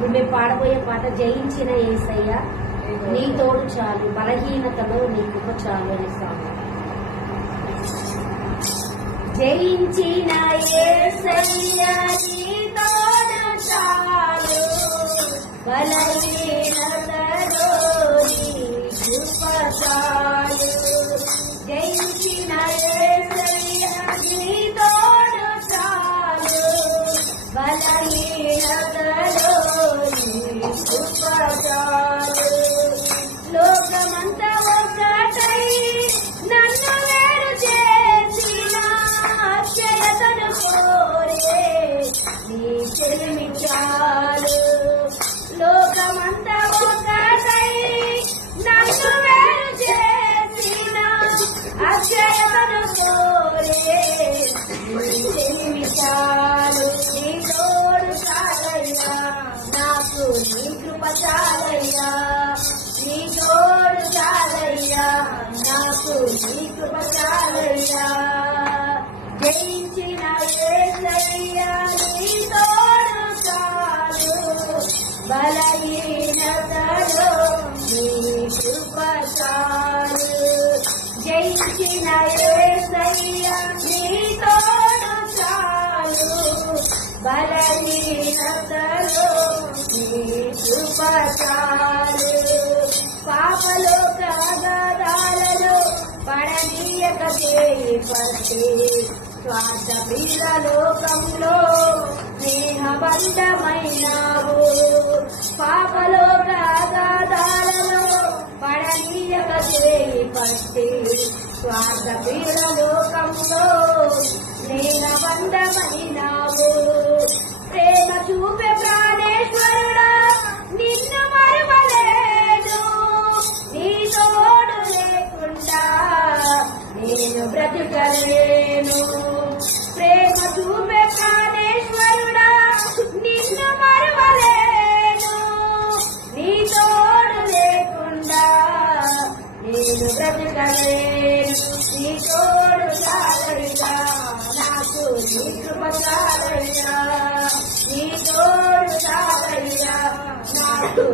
ఇప్పుడు మేము పాడబోయే పాట జయించిన యేసయ్య నీ తోడు చాలు, బలహీనతలో నీ కృప చాలు అని సాగు. జయించిన యేసయ్య నీ తోడు చాలు, బలహీనతలో నీ కృప చాలు. జయించిన యేసయ్య నీ తోడు చాలు, బలహీనతలో నీ కృప చాలు. లోకమంతా ఒకటై నన్ను వేరు చేసిన అక్షయతను కోరే నీ చెలిమి చాలు. లోకమంతా ఒకటై నన్ను వేరు చేసిన అక్షయతను కోరే నీ చెలిమి చాలు. నీ తోడు చాలయ్యా నాకు, నీ కృప చాలయ్యా, నీ తోడు చాలయ్యా నాకు, నీ కృప చాలయ్యా. జయించిన యేసయ్య నీ తోడు చాలు, బలహీనతలో నీ కృప చాలు. జయించిన యేసయ్య నీ తోడు చాలు, బలహీనతలో నీ కృప చాలు. పాపలోక అగాధాలలో పడనీయక చేయి పట్టి, స్వార్థ ప్రియ లోకంలో స్నేహబంధమైనావు. పాపలోక అగాధాలలో పడనీయక చేయి పట్టి, స్వార్థ ప్రియ లోకంలో స్నేహబంధమైనావు. ప్రేమ చూపే ప్రాణేశ్వరుడా నిన్ను మరువలేను, నీ తోడు లేకుండా నేను బ్రతుకలేను. ప్రేమ చూపే ప్రాణేశ్వరుడా నిన్ను మరువలేను, నీ తోడు లేకుండా నేను బ్రతుకలేను. నీ తోడు చాలయ్యా నాకు, నీ కృప చాలయ్యా, నీ తోడు చాలయ్యా నాకు.